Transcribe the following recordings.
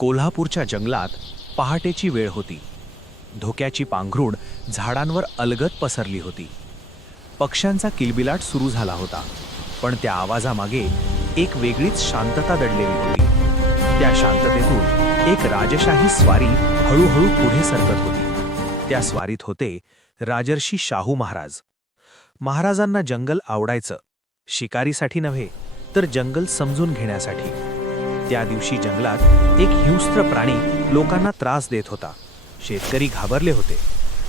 कोल्हापूरच्या जंगलात पहाटेची वेळ होती. धोक्याची पांघरूण झाडांवर अलगत पसरली होती. पक्ष्यांचा किलबिलाट सुरू झाला होता पण त्या आवाजामागे एक वेगळीच शांतता दडलेली होती. त्या शांततेतून एक राजशाही स्वारी हळूहळू पुढे सरकत होती. त्या स्वारीत होते राजर्षी शाहू महाराज. महाराजांना जंगल आवडायचं शिकारीसाठी नव्हे तर जंगल समजून घेण्यासाठी. त्या दिवशी जंगलात एक हिंस्त्र प्राणी लोकांना त्रास देत होता. शेतकरी घाबरले होते.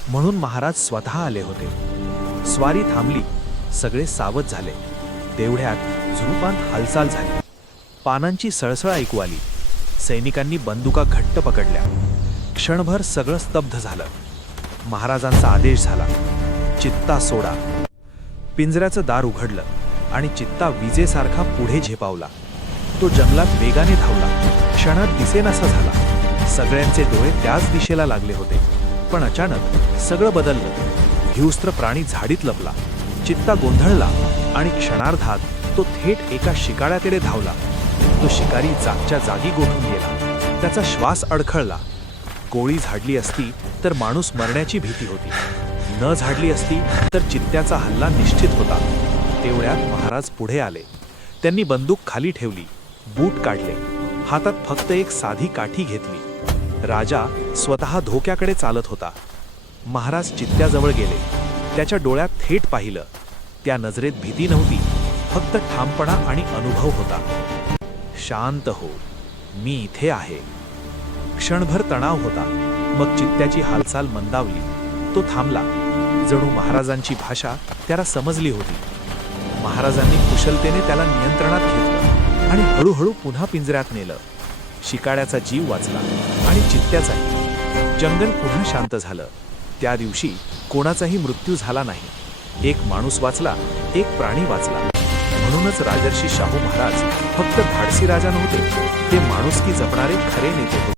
म्हणून महाराज स्वतः आले होते. स्वारी थांबली. सगळे सावध झाले. तेवढ्यात झुडपांत हालचाल झाली. पानांची सळसळ ऐकू आली. सैनिकांनी बंदुका घट्ट पकडल्या. क्षणभर सगळं स्तब्ध झालं. महाराजांचा आदेश झाला. चित्ता सोडा. पिंजऱ्याचं दार उघडलं आणि चित्ता विजेसारखा पुढे झेपावला. तो जंगलात वेगाने धावला. क्षणात दिसेनासा झाला. सगळ्यांचे डोळे त्याच दिशेला लागले होते. पण अचानक सगळं बदललं. हिंस्त्र प्राणी झाडीत लपला. चित्ता गोंधळला आणि क्षणार्धात तो थेट एका शिकाऱ्याकडे धावला. तो शिकारी जागच्या जागी गोठून गेला. त्याचा श्वास अडखळला. गोळी झाडली असती तर माणूस मरण्याची भीती होती. न झाडली असती तर चित्त्याचा हल्ला निश्चित होता. तेवढ्यात महाराज पुढे आले. त्यांनी बंदूक खाली ठेवली. बूट काढले. हातात फक्त एक साधी काठी घेतली. राजा स्वतः धोक्याकडे चालत होता. महाराज चित्त्याजवळ गेले. त्याच्या डोळ्यात थेट पाहिलं. त्या नजरेत भीती नव्हती. फक्त ठामपणा आणि अनुभव होता. शांत हो. मी इथे आहे. क्षणभर तणाव होता. मग चित्त्याची हालचाल मंदावली. तो थांबला. जणू महाराजांची भाषा त्याला समजली होती. महाराजांनी कुशलतेने त्याला नियंत्रणात घेतलं. आणि हळूहळू पुन्हा पिंजऱ्यात नेलं. शिकाड्याचा जीव वाचला आणि चित्त्याचाही. जंगल पुन्हा शांत झालं. त्या दिवशी कोणाचाही मृत्यू झाला नाही. एक माणूस वाचला एक प्राणी वाचला. म्हणूनच राजर्षी शाहू महाराज फक्त धाडसी राजा नव्हते ते माणुसकी जपणारे खरे नेते होते.